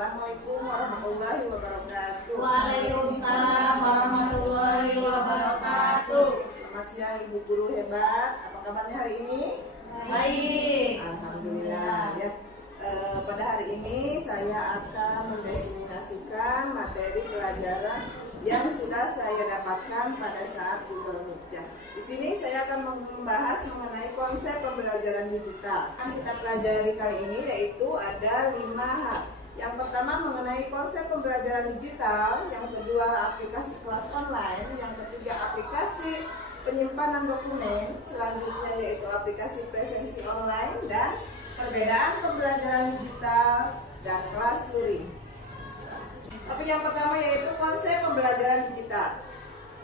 Assalamualaikum warahmatullahi wabarakatuh. Waalaikumsalam warahmatullahi wabarakatuh. Selamat siang Ibu Guru hebat. Apa kabarnya hari ini? Baik. Alhamdulillah ya. Pada hari ini saya akan mendiseminasikan materi pelajaran yang sudah saya dapatkan pada saat Google Meet ya. Di sini saya akan membahas mengenai konsep pembelajaran digital. Yang kita pelajari kali ini yaitu ada 5 hal. Yang pertama mengenai konsep pembelajaran digital, yang kedua aplikasi kelas online, yang ketiga aplikasi penyimpanan dokumen, selanjutnya yaitu aplikasi presensi online, dan perbedaan pembelajaran digital dan kelas luring. Tapi yang pertama yaitu konsep pembelajaran digital.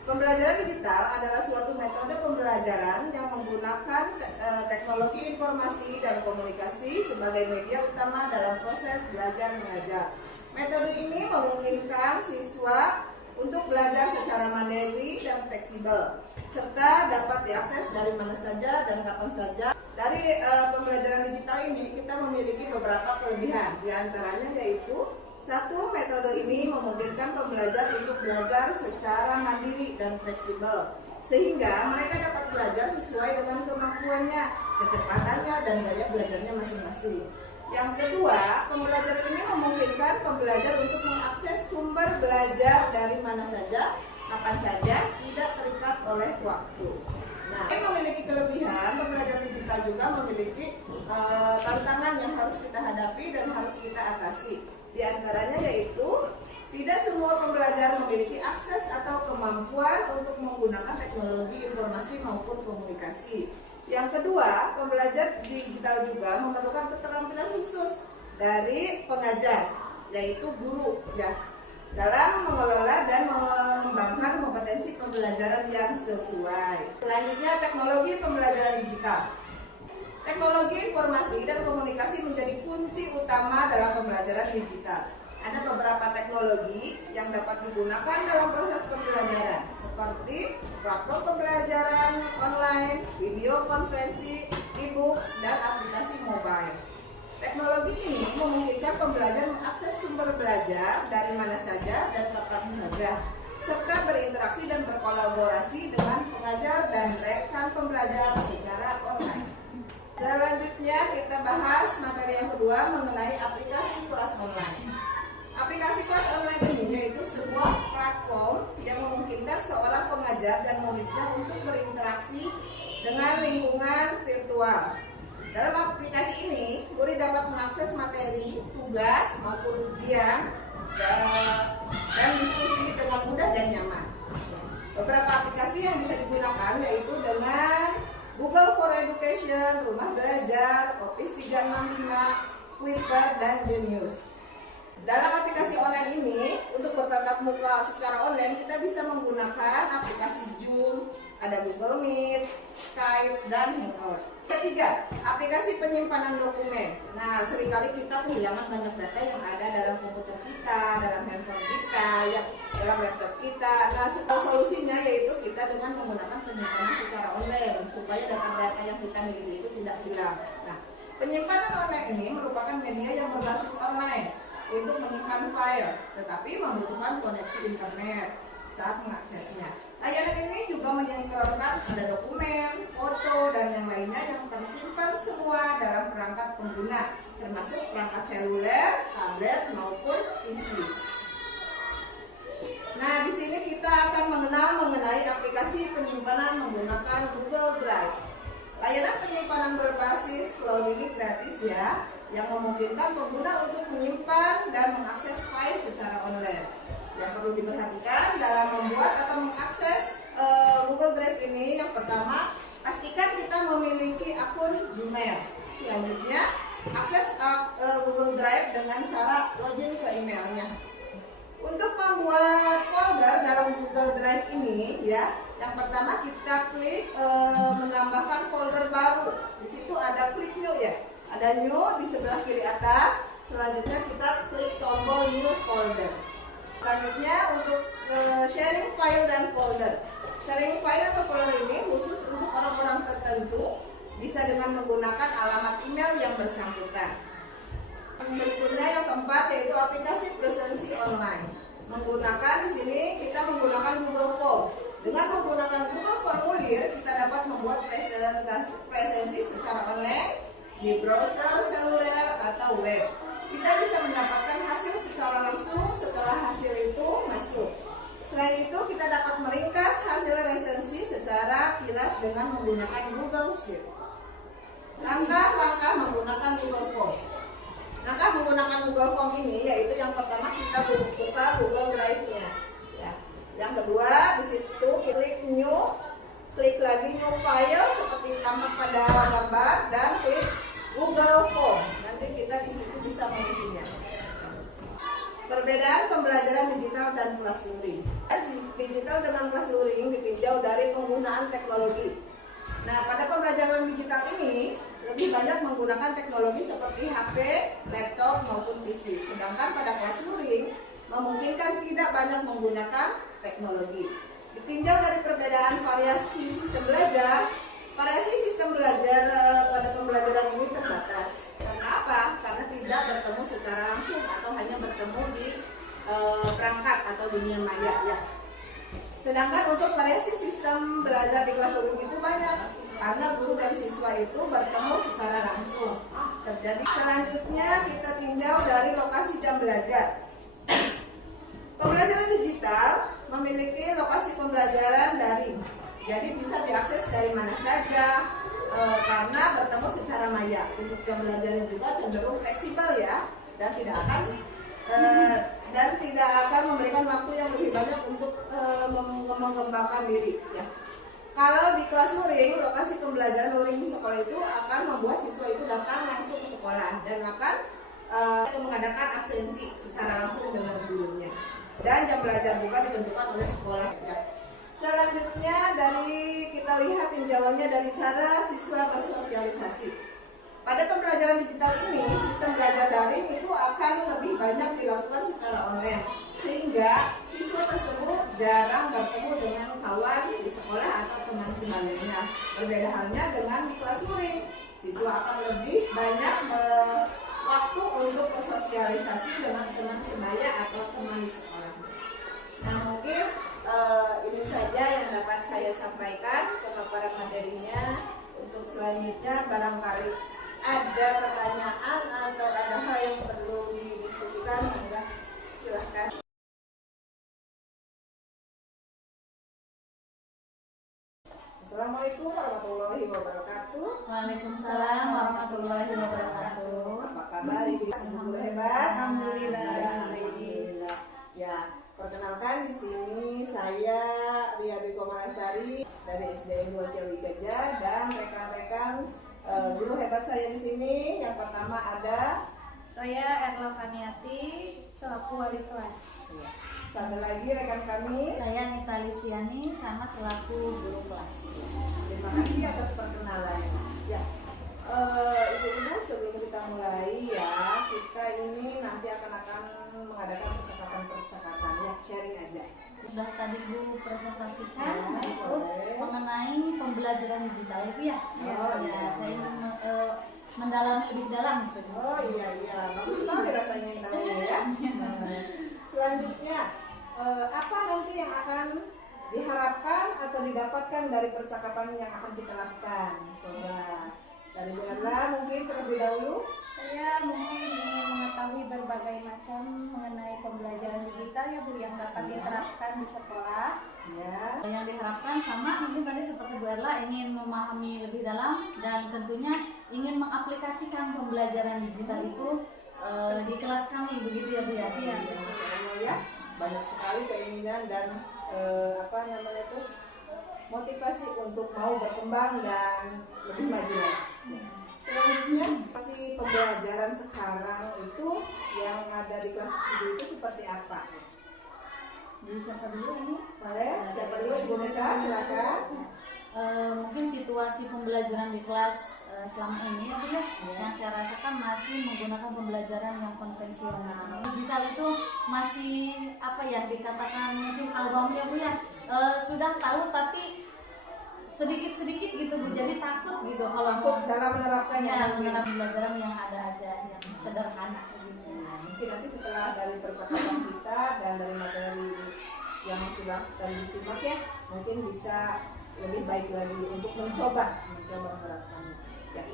Pembelajaran digital adalah suatu metode pembelajaran yang menggunakan teknologi informasi dan komunikasi sebagai media utama dalam proses belajar mengajar. Metode ini memungkinkan siswa untuk belajar secara mandiri dan fleksibel, serta dapat diakses dari mana saja dan kapan saja. Dari pembelajaran digital ini kita memiliki beberapa kelebihan, di antaranya yaitu satu, metode ini memungkinkan pembelajar untuk belajar secara mandiri dan fleksibel, sehingga mereka dapat belajar sesuai dengan kemampuannya, kecepatannya, dan gaya belajarnya masing-masing. Yang kedua, pembelajaran ini memungkinkan pembelajar untuk mengakses sumber belajar dari mana saja, kapan saja, tidak terikat oleh waktu. Nah, yang memiliki kelebihan, pembelajaran digital juga memiliki tantangan yang harus kita hadapi dan harus kita atasi. Di antaranya yaitu tidak semua pembelajar memiliki akses atau kemampuan untuk menggunakan teknologi informasi maupun komunikasi. Yang kedua, pembelajar digital juga memerlukan keterampilan khusus dari pengajar, yaitu guru ya, dalam mengelola dan mengembangkan kompetensi pembelajaran yang sesuai. Selanjutnya, teknologi pembelajaran digital. Teknologi informasi dan komunikasi menjadi kunci utama dalam pembelajaran digital. Ada beberapa teknologi yang dapat digunakan dalam proses pembelajaran, seperti platform pembelajaran online, video konferensi, e-books, dan aplikasi mobile. Teknologi ini memungkinkan pembelajar mengakses sumber belajar dari mana saja dan kapan saja, serta berinteraksi dan berkolaborasi dengan pengajar dan rekan pembelajar secara online. Selanjutnya kita bahas materi yang kedua mengenai aplikasi kelas online. Aplikasi kelas online ini yaitu sebuah platform yang memungkinkan seorang pengajar dan muridnya untuk berinteraksi dengan lingkungan virtual. Dalam aplikasi ini, murid dapat mengakses materi, tugas maupun ujian dan diskusi dengan mudah dan nyaman. Beberapa aplikasi yang bisa digunakan yaitu dengan Google for Education, Rumah Belajar, Office 365, Twitter, dan Genius. Dalam aplikasi online ini, untuk bertatap muka secara online, kita bisa menggunakan aplikasi Zoom, ada Google Meet, Skype, dan Hangout. Ketiga, aplikasi penyimpanan dokumen. Nah, seringkali kita kehilangan banyak data yang ada dalam komputer kita, dalam handphone kita, dalam laptop kita. Nah, solusinya yaitu kita dengan menggunakan penyimpanan secara online supaya data-data yang kita miliki itu tidak hilang. Nah, penyimpanan online ini merupakan media yang berbasis online untuk menyimpan file, tetapi membutuhkan koneksi internet saat mengaksesnya. Layanan ini juga menyinkronkan ada dokumen, foto, dan yang lainnya yang tersimpan semua dalam perangkat pengguna, termasuk perangkat seluler, tablet, maupun PC. Nah, di sini kita akan mengenal mengenai aplikasi penyimpanan menggunakan Google Drive. Layanan penyimpanan berbasis cloud ini gratis ya, yang memungkinkan pengguna untuk menyimpan dan mengakses file secara online. Yang perlu diperhatikan dalam membuat atau mengakses Google Drive ini, yang pertama, pastikan kita memiliki akun Gmail. Selanjutnya, akses Google Drive dengan cara login ke emailnya. Untuk membuat folder dalam Google Drive ini ya, yang pertama kita klik menambahkan folder baru. Di situ ada klik new ya. Ada new di sebelah kiri atas. Selanjutnya kita klik tombol new folder. Selanjutnya untuk sharing file dan folder. Sharing file atau folder ini khusus untuk orang-orang tertentu, bisa dengan menggunakan alamat email yang bersangkutan. Berikutnya yang keempat yaitu aplikasi presensi online. Menggunakan di sini kita menggunakan Google Form. Dengan menggunakan Google Formulir kita dapat membuat presensi secara online di browser, seluler atau web. Kita bisa mendapatkan hasil secara langsung setelah hasil itu masuk. Selain itu kita dapat meringkas hasil resensi secara kilas dengan menggunakan Google Sheet. Langkah-langkah menggunakan Google Form. Langkah menggunakan Google Form ini yaitu yang pertama kita buka Google Drive-nya. Ya. Yang kedua di situ klik New, klik lagi New File seperti tampak pada gambar dan klik Google Form. Nanti kita di situ bisa mengisinya. Perbedaan pembelajaran digital dan kelas luring. Digital dengan kelas luring ditinjau dari penggunaan teknologi. Nah, pada pembelajaran digital ini lebih banyak menggunakan teknologi seperti HP, laptop maupun PC. Sedangkan pada kelas luring memungkinkan tidak banyak menggunakan teknologi. Ditinjau dari perbedaan variasi sistem belajar, variasi sistem belajar pada pembelajaran ini terbatas. Karena apa? Karena tidak bertemu secara langsung atau hanya bertemu di perangkat atau dunia maya ya. Sedangkan untuk variasi sistem belajar di kelas luring itu banyak karena guru dan siswa itu bertemu secara langsung. Terjadi. Selanjutnya kita tinjau dari lokasi jam belajar. Pembelajaran digital memiliki lokasi pembelajaran daring. Jadi bisa diakses dari mana saja karena bertemu secara maya. Untuk jam belajar juga cenderung fleksibel ya dan tidak akan memberikan waktu yang lebih banyak untuk mengembangkan diri ya. Kalau di kelas luring, lokasi pembelajaran luring di sekolah itu akan membuat siswa itu datang langsung ke sekolah dan akan mengadakan absensi secara langsung dengan gurunya. Dan jam belajar juga ditentukan oleh sekolah ya. Selanjutnya dari kita lihat tinjauannya dari cara siswa bersosialisasi. Pada pembelajaran digital ini, sistem belajar daring itu akan lebih banyak dilakukan secara online, sehingga siswa tersebut jarang bertemu dengan kawan di sekolah atau teman sebagainya. Berbeda halnya dengan di kelas luring, siswa akan lebih banyak waktu untuk bersosialisasi dengan teman sebaya atau teman di sekolah. Nah, mungkin ini saja yang dapat saya sampaikan pemaparan materinya. Untuk selanjutnya barangkali ada pertanyaan atau ada hal yang perlu didiskusikan, enggak? Silahkan. Assalamualaikum warahmatullahi wabarakatuh. Waalaikumsalam warahmatullahi wabarakatuh. Apa kabar Ibu guru hebat? Alhamdulillah. Alhamdulillah. Ya, perkenalkan di sini saya Ria Biko Marasari dari SDN 2 Ciawi Gajah dan rekan-rekan guru hebat saya di sini. Yang pertama ada saya Erla Faniati selaku wali kelas. ya. Satu lagi rekan kami. Saya Nita Listiani sama selaku guru kelas. Terima kasih atas perkenalannya. Ya, ibu-ibu sebelum kita mulai ya, kita ini nanti akan mengadakan percakapan ya, sharing aja. Sudah tadi Bu presentasikan Ya, itu boleh. mengenai pembelajaran digital itu ya. Oh, iya. Saya ingin mendalami lebih dalam gitu. Oh iya, bagus sekali rasanya tahunya ya. Selanjutnya, apa nanti yang akan diharapkan atau didapatkan dari percakapan yang akan kita lakukan? Coba dari Bu Erla mungkin terlebih dahulu. Saya mungkin ingin mengetahui berbagai macam mengenai pembelajaran digital ya Bu yang dapat diterapkan di sekolah. Ya. Yang diharapkan sama mungkin tadi seperti Bu Erla ingin memahami lebih dalam dan tentunya ingin mengaplikasikan pembelajaran digital itu di kelas kami begitu ya Bu ya. Iya. Masya Allah ya, banyak sekali keinginan dan motivasi untuk mau berkembang dan lebih maju lagi. Selanjutnya si pembelajaran sekarang itu yang ada di kelas ibu itu seperti apa? Jadi siapa dulu ini? Boleh, siapa dulu Ibu Nita, silakan. Mungkin situasi pembelajaran di kelas selama ini ya Bu ya, yang saya rasakan masih menggunakan pembelajaran yang konvensional. Digital itu masih apa ya dikatakan mungkin awam ya Bu ya, sudah tahu tapi sedikit-sedikit gitu Bu, jadi takut gitu kalau Takut dalam menerapkannya. ya mungkin. menerapkan pembelajaran yang ada aja yang sederhana gitu. Mungkin nanti setelah dari percakapan kita dan dari materi yang sudah tadi disimak ya, mungkin bisa lebih baik lagi untuk mencoba menerapkannya. Ya.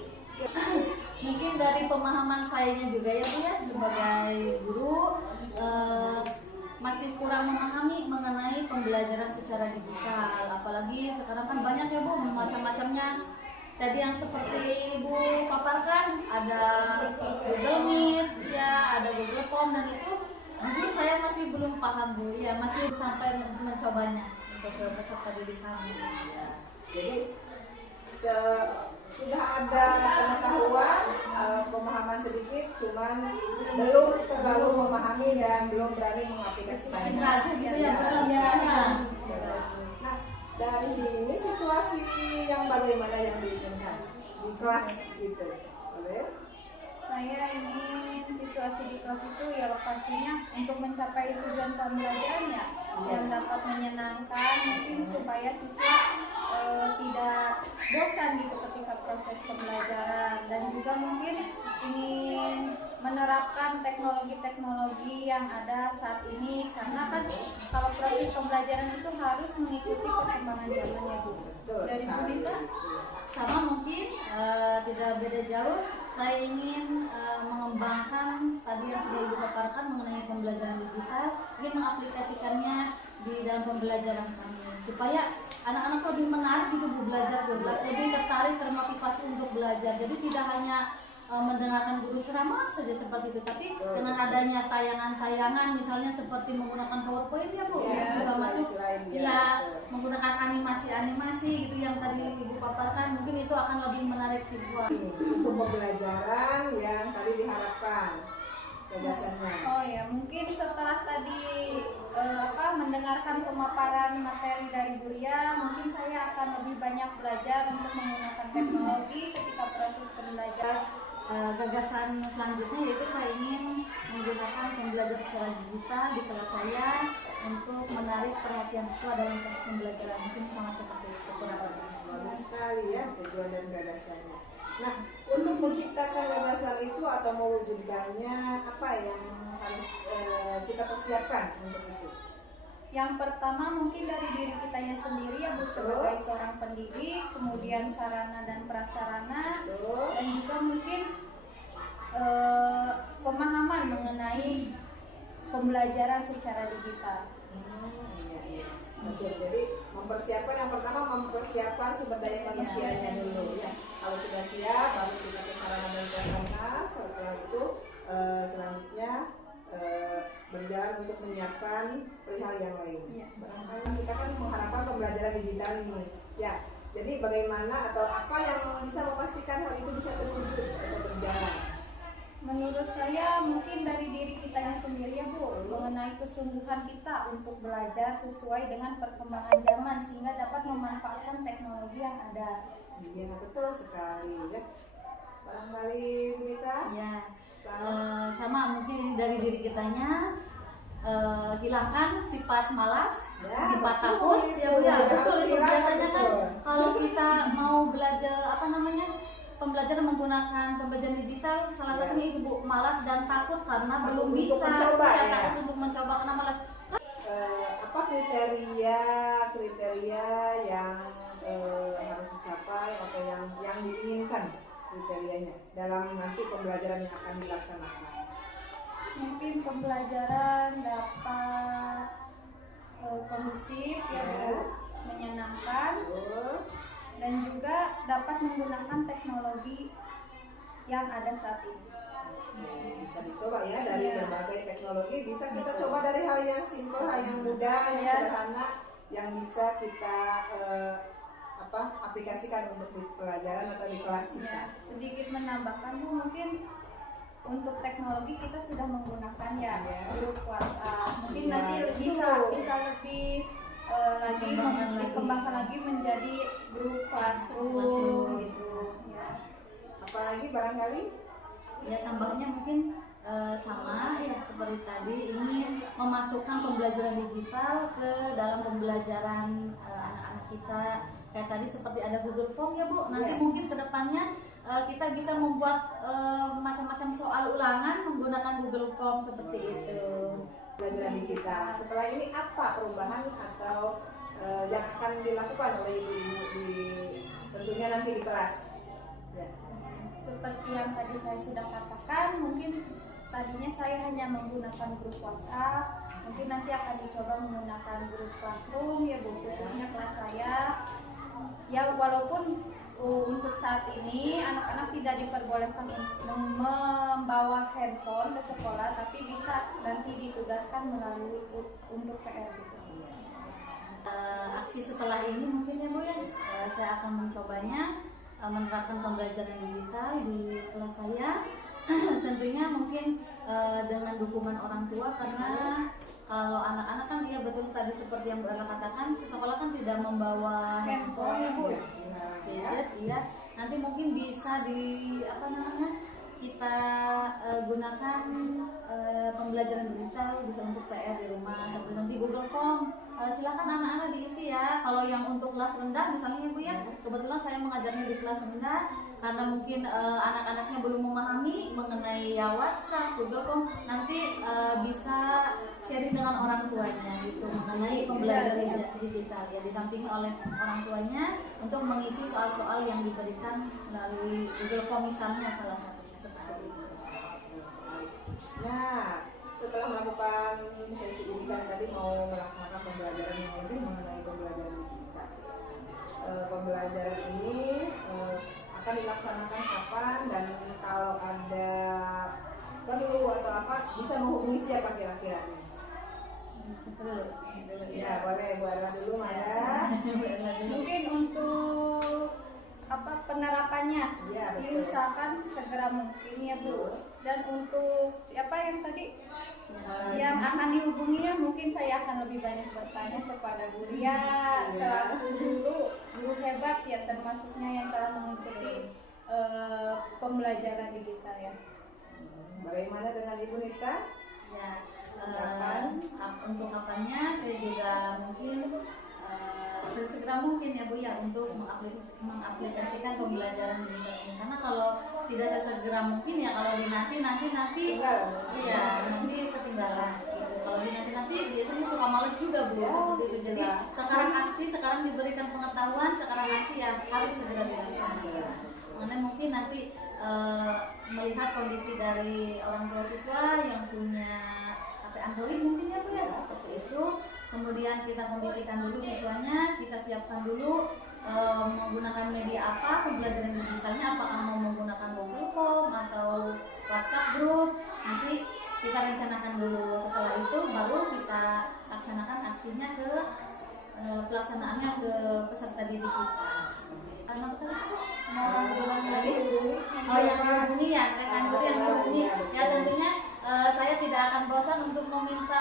Mungkin dari pemahaman sayanya juga ya Bu ya, sebagai guru masih kurang memahami mengenai pembelajaran secara digital, apalagi sekarang kan banyak ya Bu macam-macamnya. Tadi yang seperti Ibu paparkan ada Google Meet ya, ada Google Form, dan itu jujur saya masih belum paham Bu ya, masih sampai mencobanya untuk peserta didik kami. Ya. Jadi sudah ada pengetahuan, pemahaman sedikit, cuman belum terlalu memahami dan belum berani Masih mengaplikasikannya. ragu gitu ya sebenarnya. Nah, dari sini situasi yang bagaimana yang diinginkan di kelas gitu, boleh? Saya ingin situasi di kelas itu ya pastinya untuk mencapai tujuan pembelajaran ya, yang dapat menyenangkan, mungkin supaya siswa tidak bosan gitu ketika proses pembelajaran, dan juga mungkin ingin menerapkan teknologi-teknologi yang ada saat ini, karena kan kalau proses pembelajaran itu harus mengikuti perkembangan zaman ya Bu. Betul Dari Bu sekali. Nita? Sama mungkin tidak beda jauh. Saya ingin mengembangkan tadi yang sudah Ibu paparkan mengenai pembelajaran digital, ingin mengaplikasikannya di dalam pembelajaran kami supaya anak-anak lebih menarik gitu Bu belajar, lebih tertarik, termotivasi untuk belajar. Jadi tidak hanya mendengarkan guru ceramah saja seperti itu, tapi dengan adanya tayangan-tayangan misalnya seperti menggunakan PowerPoint ya Bu, Ya, juga masuk slide-slide, ya, ya, betul. menggunakan animasi-animasi gitu yang tadi Ibu paparkan, mungkin itu akan lebih menarik siswa. Untuk pembelajaran yang tadi diharapkan gagasannya. Oh ya, mungkin setelah tadi mendengarkan pemaparan materi dari Bu Ria, mungkin saya akan lebih banyak belajar untuk menggunakan teknologi ketika proses pembelajaran. Gagasan selanjutnya yaitu saya ingin menggunakan pembelajaran secara digital di kelas saya untuk menarik perhatian siswa dalam proses pembelajaran, mungkin sama seperti itu kurang lebih. Bagus sekali ya tujuan dan gagasannya. Nah, untuk menciptakan gagasan itu atau mewujudkannya, apa yang harus kita persiapkan untuk itu? Yang pertama mungkin dari diri kitanya sendiri ya Bu, sebagai seorang pendidik, kemudian sarana dan prasarana, Betul. dan juga mungkin pemahaman mengenai pembelajaran secara digital. Iya. Betul. Jadi mempersiapkan, yang pertama mempersiapkan sumber daya manusianya dulu ya. Kalau sudah siap, baru kita ke sarana dan prasarana. Setelah itu selanjutnya berjalan untuk menyiapkan perihal yang lain. Iya. Barangkali kita kan mengharapkan pembelajaran digital ini. Ya. Jadi bagaimana atau apa yang bisa memastikan hal itu bisa terwujud atau berjalan? Menurut saya mungkin dari diri kitanya sendiri ya Bu, mengenai kesungguhan kita untuk belajar sesuai dengan perkembangan zaman sehingga dapat memanfaatkan teknologi yang ada. Iya, betul sekali ya. Barangkali Bu Nita? Ya, Sama. sama mungkin dari diri kitanya hilangkan sifat malas, Ya, sifat betul takut itu. ya Bu ya, Harus betul itu dihilangkan, biasanya kan betul. kalau kita mau belajar pembelajaran menggunakan pembelajaran digital, salah Ya. satunya itu Bu, malas dan takut karena Takut belum untuk bisa mencoba, ya. takut untuk mencoba karena malas. Apa kriteria yang harus dicapai atau yang diinginkan kriterianya dalam nanti pembelajaran yang akan dilaksanakan? Mungkin pembelajaran dapat kondusif ya Bu, menyenangkan, Betul. dan juga dapat menggunakan teknologi yang ada saat ini. Bisa dicoba ya dari Iya. berbagai teknologi. Bisa kita coba dari hal yang simpel, hal yang mudah, yang Iya. sederhana, yang bisa kita aplikasikan untuk di pelajaran atau di kelas kita. Ya, sedikit menambahkan Bu, mungkin untuk teknologi kita sudah menggunakan ya Iya. grup WhatsApp. Mungkin Iya, nanti betul. bisa lebih lagi Dikembangkan lagi menjadi grup classroom Classroom. gitu. Ya. Apalagi barangkali Ya tambahnya mungkin sama ya seperti tadi, ingin memasukkan pembelajaran digital ke dalam pembelajaran anak-anak kita data kayak tadi seperti ada Google Form ya Bu. Nanti Iya. mungkin kedepannya kita bisa membuat macam-macam soal ulangan menggunakan Google Form seperti itu. Pembelajaran digital. Setelah ini apa perubahan atau yang akan dilakukan oleh ibu-ibu tentunya nanti di kelas? Ya. Seperti yang tadi saya sudah katakan, mungkin tadinya saya hanya menggunakan grup WhatsApp, mungkin nanti akan dicoba menggunakan grup Classroom ya Bu, khususnya kelas saya. Ya walaupun untuk saat ini anak-anak tidak diperbolehkan membawa handphone ke sekolah, tapi bisa nanti ditugaskan melalui untuk PR gitu. Aksi setelah ini mungkin ya Bu ya, saya akan mencobanya menerapkan pembelajaran digital di kelas saya. Tentunya mungkin dengan dukungan orang tua, karena kalau anak-anak kan iya betul tadi seperti yang Bu Erla katakan, ke sekolah kan tidak membawa handphone ya Bu, gadget, iya. Nanti mungkin bisa kita gunakan pembelajaran digital bisa untuk PR di rumah, seperti nanti Google Form. Silakan anak-anak diisi ya. Kalau yang untuk kelas rendah misalnya Bu ya, kebetulan saya mengajarnya di kelas rendah karena mungkin anak-anaknya belum memahami mengenai ya WhatsApp, Google Form, nanti bisa sharing dengan orang tuanya gitu mengenai pembelajaran digital ya, didampingi oleh orang tuanya untuk mengisi soal-soal yang diberikan melalui Google Form misalnya salah satunya seperti itu. Nah, setelah melakukan sesi ini kan tadi mau melaksanakan pembelajaran yang lebih mengenai pembelajaran digital. Pembelajaran ini akan dilaksanakan kapan, dan kalau ada perlu atau apa bisa menghubungi siapa kira-kiranya? Ya boleh, Bu Erla dulu mana? Mungkin untuk penerapannya Ya, betul. diusahakan sesegera mungkin ya Bu. Dan untuk siapa yang tadi yang akan dihubunginya, mungkin saya akan lebih banyak bertanya kepada Bu Ria selaku guru hebat ya, termasuknya yang telah mengikuti pembelajaran digital ya. Bagaimana dengan Ibu Nita? Ya, Kapan? untuk kapannya saya juga mungkin sesegera mungkin ya Bu ya untuk mengaplikasikan pembelajaran digital ini, karena kalau tidak sesegera mungkin ya kalau nanti Tinggal. iya nanti ketinggalan gitu. Kalau nanti biasanya suka males juga Bu Ya, gitu. Jadi iya. sekarang diberikan pengetahuan, sekarang aksi ya harus segera dilaksanakan. Mengenai mungkin nanti melihat kondisi dari orang tua siswa yang punya HP Android mungkin ya Bu ya, seperti itu. Kemudian kita kondisikan dulu siswanya, kita siapkan dulu menggunakan media apa pembelajaran digitalnya, apakah mau menggunakan Google Form atau WhatsApp group. Nanti kita rencanakan dulu, setelah itu baru kita laksanakan aksinya ke pelaksanaannya ke peserta didik kita. Karena tadi Bu mau berulang lagi. Oh yang dihubungi ya, rekan guru yang dihubungi ya, tentunya saya tidak akan bosan untuk meminta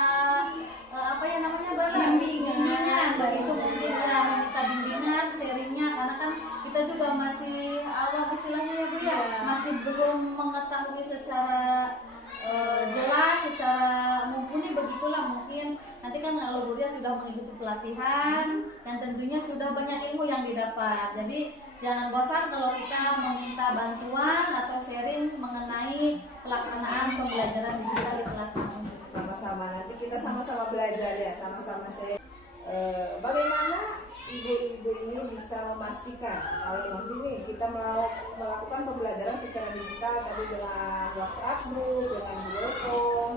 bimbingan, begitu mungkin ya, meminta bimbingan, sharingnya, karena kan kita juga masih awal istilahnya ya Bu ya, masih belum mengetahui secara jelas, secara mumpuni, begitulah. Mungkin nanti kan kalau Bu Ria sudah mengikuti pelatihan dan tentunya sudah banyak ilmu yang didapat, jadi jangan bosan kalau kita meminta bantuan atau sharing mengenai pelaksanaan pembelajaran digital di kelas kami. Sama-sama, nanti kita sama-sama belajar ya, sama-sama share. Bagaimana ibu-ibu ini bisa memastikan kalau nanti nih kita mau melakukan pembelajaran secara digital tadi dengan WhatsApp group, dengan Google Form,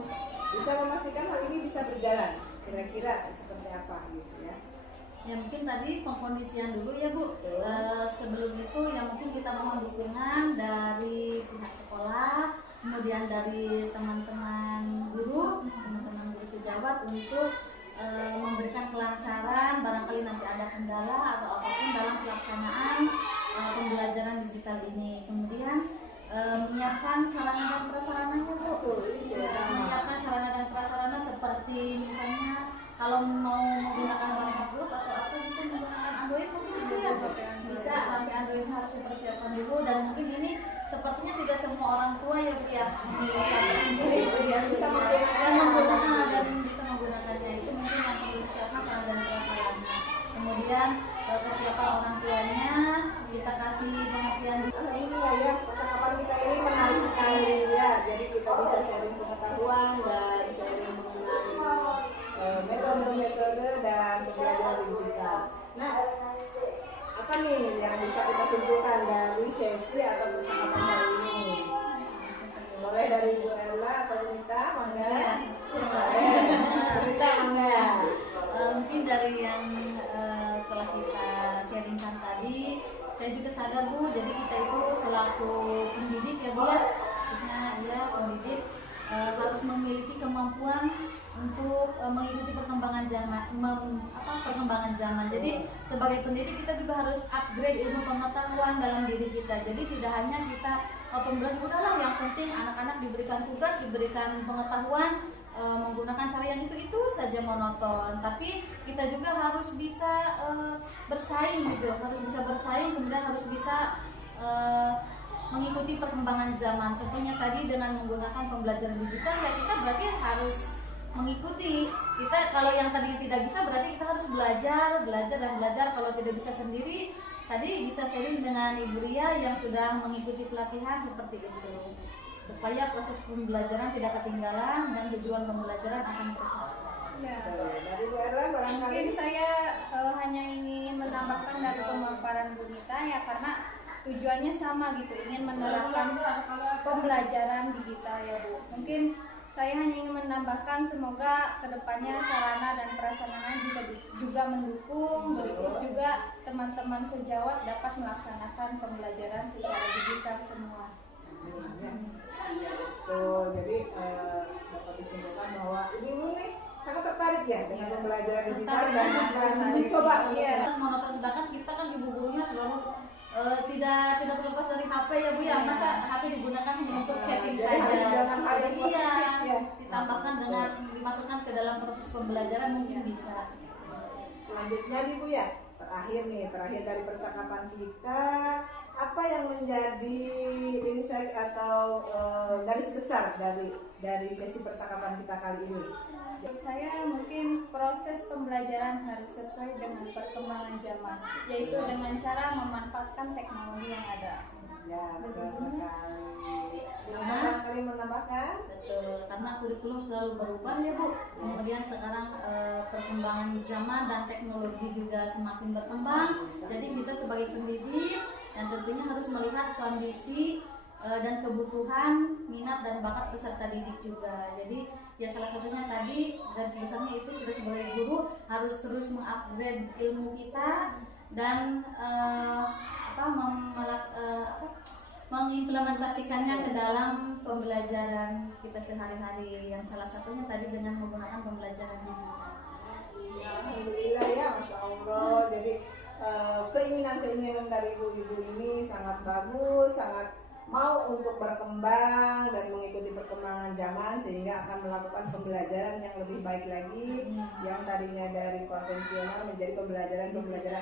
bisa memastikan hal ini bisa berjalan kira-kira seperti apa gitu ya? Ya mungkin tadi pengkondisian dulu ya Bu. Sebelum itu ya mungkin kita mohon dukungan dari pihak sekolah, kemudian dari teman-teman guru sejawat untuk memberikan kelancaran barangkali nanti ada kendala atau apapun dalam pelaksanaan pembelajaran digital ini. Kemudian menyiapkan sarana dan prasarananya Bu. Menyiapkan sarana dan prasarana seperti misalnya kalau mau menggunakan WhatsApp group atau apa gitu, menggunakan Android mungkin itu ya bisa, tapi Android harus dipersiapkan dulu. Dan mungkin ini sepertinya tidak semua orang tua ya Bu ya bisa menggunakan dan bisa menggunakannya, itu mungkin yang perlu disiapkan sarana dan prasarana. Kemudian ke persiapan orang tuanya, kita kasih pengertian. Alhamdulillah ya, percakapan kita ini menarik sekali ya. Jadi kita bisa sharing pengetahuan dan sharing mengenai metode-metode dan pembelajaran digital. Nah, apa nih yang bisa kita simpulkan dari sesi atau percakapan hari ini? Boleh dari Bu Ella atau Bu Nita, mangga. Nita, mangga. Mungkin dari yang telah kita sharingkan tadi, saya juga sadar Bu, jadi kita itu selaku pendidik ya Bu ya, khususnya ya pendidik harus memiliki kemampuan untuk mengikuti perkembangan zaman. Jadi sebagai pendidik kita juga harus upgrade ilmu pengetahuan dalam diri kita. Jadi tidak hanya kita pembelajaran udahlah, yang penting anak-anak diberikan tugas, diberikan pengetahuan menggunakan cara yang itu saja monoton, tapi kita juga harus bisa bersaing gitu, harus bisa bersaing, kemudian harus bisa mengikuti perkembangan zaman. Contohnya tadi dengan menggunakan pembelajaran digital ya kita berarti harus mengikuti. Kita kalau yang tadi tidak bisa berarti kita harus belajar. Kalau tidak bisa sendiri, tadi bisa sharing dengan Ibu Ria yang sudah mengikuti pelatihan seperti itu, supaya proses pembelajaran tidak ketinggalan dan tujuan pembelajaran akan tercapai. Ya. Dari Bu Erla barangkali. Mungkin saya hanya ingin menambahkan dari pemaparan Bu Nita ya, karena tujuannya sama gitu, ingin menerapkan pembelajaran digital ya Bu. Mungkin saya hanya ingin menambahkan semoga kedepannya sarana dan prasarana juga mendukung, berikut juga teman-teman sejawat dapat melaksanakan pembelajaran secara digital semua. Iya betul. Jadi dapat disimpulkan bahwa ibu nih sangat tertarik ya dengan pembelajaran digital dan akan mencoba. Iya. Monoton, sedangkan kita kan ibu gurunya selalu tidak terlepas dari HP ya Bu ya. Masa HP digunakan hanya untuk chatting Jadi saja. harus dengan hal yang positif ya. Ditambahkan dengan dimasukkan ke dalam proses pembelajaran mungkin bisa. Selanjutnya nih Bu ya, terakhir dari percakapan kita, apa yang menjadi insight atau garis besar dari sesi percakapan kita kali ini? Menurut saya mungkin proses pembelajaran harus sesuai dengan perkembangan zaman, yaitu dengan cara memanfaatkan teknologi yang ada. Ya betul sekali. Barangkali menambahkan? Betul, karena kurikulum selalu berubah ya Bu. Kemudian sekarang perkembangan zaman dan teknologi juga semakin berkembang. Jadi kita sebagai pendidik dan tentunya harus melihat kondisi dan kebutuhan, minat dan bakat peserta didik juga. Jadi ya salah satunya tadi garis besarnya itu kita sebagai guru harus terus mengupgrade ilmu kita dan mengimplementasikannya ke dalam pembelajaran kita sehari-hari, yang salah satunya tadi dengan menggunakan pembelajaran digital. Alhamdulillah ya, Masya Allah. Jadi keinginan-keinginan dari ibu-ibu ini sangat bagus, sangat mau untuk berkembang dan mengikuti perkembangan zaman sehingga akan melakukan pembelajaran yang lebih baik lagi, yang tadinya dari konvensional menjadi pembelajaran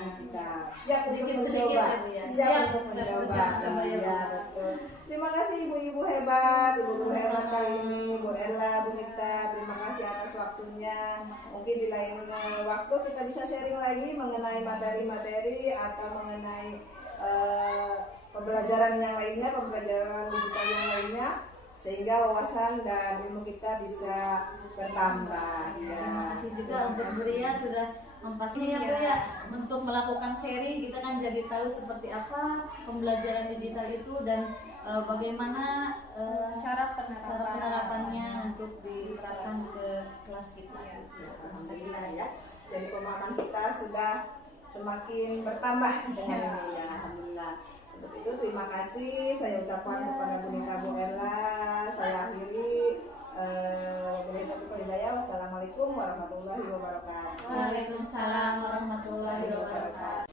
digital. Siap untuk mencoba. Siap untuk mencoba. Ya, betul. Terima kasih ibu-ibu hebat, ibu-ibu hebat kali ini, Bu Ella, Bu Nita. Terima kasih atas waktunya. Mungkin di lain waktu kita bisa sharing lagi mengenai materi-materi atau mengenai pembelajaran yang lainnya, pembelajaran digital yang lainnya, sehingga wawasan dan ilmu kita bisa bertambah. Ya. Terima kasih juga untuk Bu Ria sudah memfasilitasi ya Bu ya, untuk melakukan sharing. Kita kan jadi tahu seperti apa pembelajaran digital itu dan bagaimana Cara penerapannya untuk diterapkan ke kelas kita. Alhamdulillah ya. Jadi pemahaman kita sudah semakin bertambah dengan ini ya. Alhamdulillah. Untuk itu terima kasih saya ucapkan kepada Bu Nita, Bu Ella. Saya akhiri Wassalamualaikum warahmatullahi wabarakatuh. Waalaikumsalam warahmatullahi wabarakatuh.